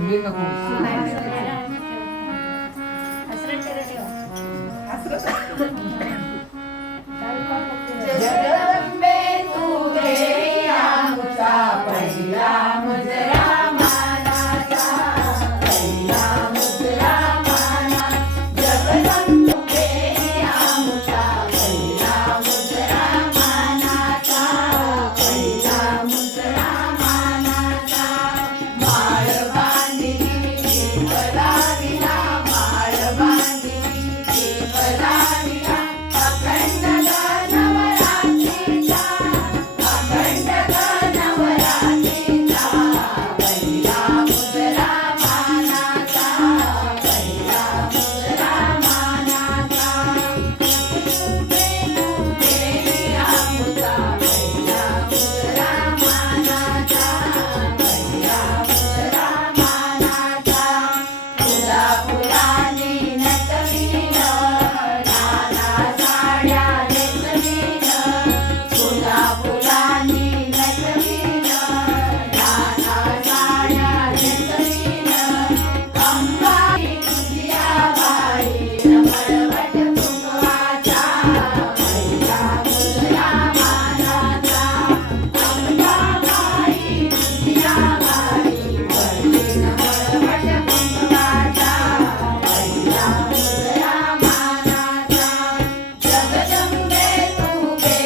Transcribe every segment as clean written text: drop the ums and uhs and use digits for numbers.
मी नको जगदंबे तू घे आमचा पहिला मुजरा मानाचा, पहिला मुजरा माना. जगदंबे आमचा पहिला मुजरा मानाचा, पहिला मुजरा मानाचा. माळ बांधली दीपला विना, माळ बांधली दीपला विना. अखंड नवरात्रीचा, अखंड नवरात्रीचा. पहिला मुजरा मानाचा, पहिला मुजरा मानाचा. देवी आमचा पहिला मुजरा मानाचा, पहिला मुजरा मानाचा. फुला फुलांनी नटवीन, नाना साड्या नेसवीन. फुला फुलांनी नटवीन, नाना साड्या नेसवीन. अंबाई तुझियाबाई रमणवट कुंकवाचा, पहिला मुजरा मानाचा. अंबाबाई तुझियाबाई वरवीन मळवट कुंकवाचा, पहिला मुजरा मानाचा. जगदंबे तू घे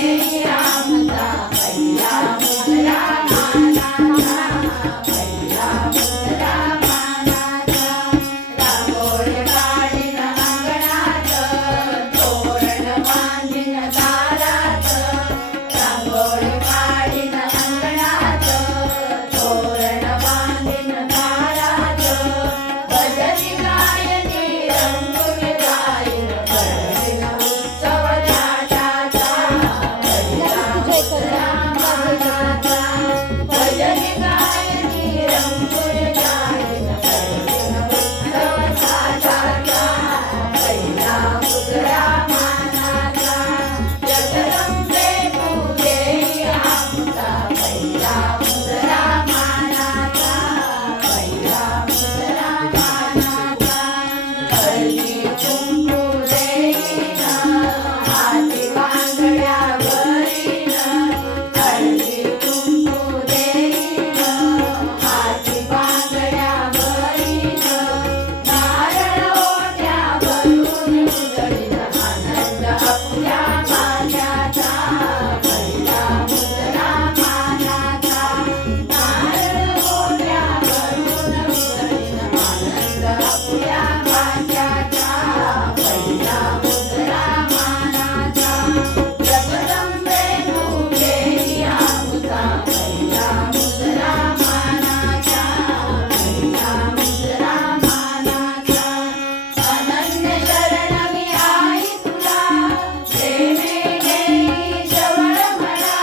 आमचा पहिला मुजरा मानाचा, पहिला मुजरा मानाचा. रांगोळी काढीन अंगणात, तोरण बांधीन दारात. रांगोळी काढीन अंगणात, तोरण बांधीन दारात. भजनी गायनी रंगून जाईन, भजन उत्सव नाटाचा, पहिला मुजरा मानाचा. भजनी गायनी रंगून जाईन, भजन उत्सव नाटाचा, पहिला मुजरा मानाचा. जगदंबे तू घे आमचा पहिला मुजरा मानाचा, पहिला मुजरा मानाचा. हळदी कुंकू देईन, हाती बांगड्या भरीन. हळदी कुंकू देईन, हाती बांगड्या भरीन. नारळ ओट्या भरून उधळीन, आनंद आपल्या माझ्याचा, पहिला मुजरा मानाचा. नारळ ओट्या भरून उधळीन, आनंद आपल्या माझ्याचा, पहिला मुजरा मानाचा. जगदंबे तू घे आमचा पहिला मुजरा मानाचा, पहिला मुजरा मानाचा. अनन्य शरण मी आई तुला, प्रेमे घेई जवळ मला.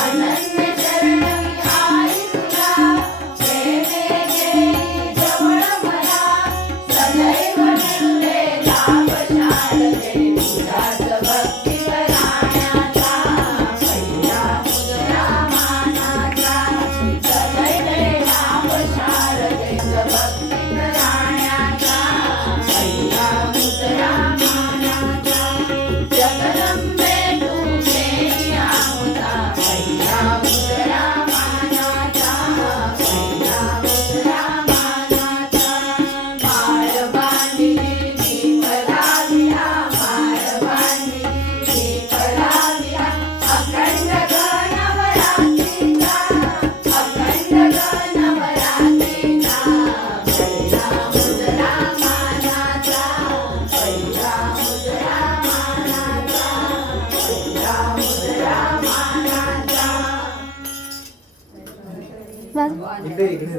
अनन्य शरण मी आई तुला, प्रेमे घेई जवळ मला. सदैव मिळूदे लाभ शारदे, तुझ्याच भक्तीत राहण्याचा, पहिला मुजरा मानाचा. सदैव लाभ शारदे, भक्तीत राहण्याचा, पहिला मुजरा मानाचा. जगदंबे तू घे आमचा पहिला मुजरा मानाचा, पहिला मुजरा मानाचा. माळ बांधली दीपला विना, माळ बांधली दीपला विना. अखंड नवरात्रीचा, अखंड नवरात्रीचा. पहिला मुजरा मानाचा, पहिला मुजरा मानाचा, पहिला मुजरा मानाचा. इकडे इकडे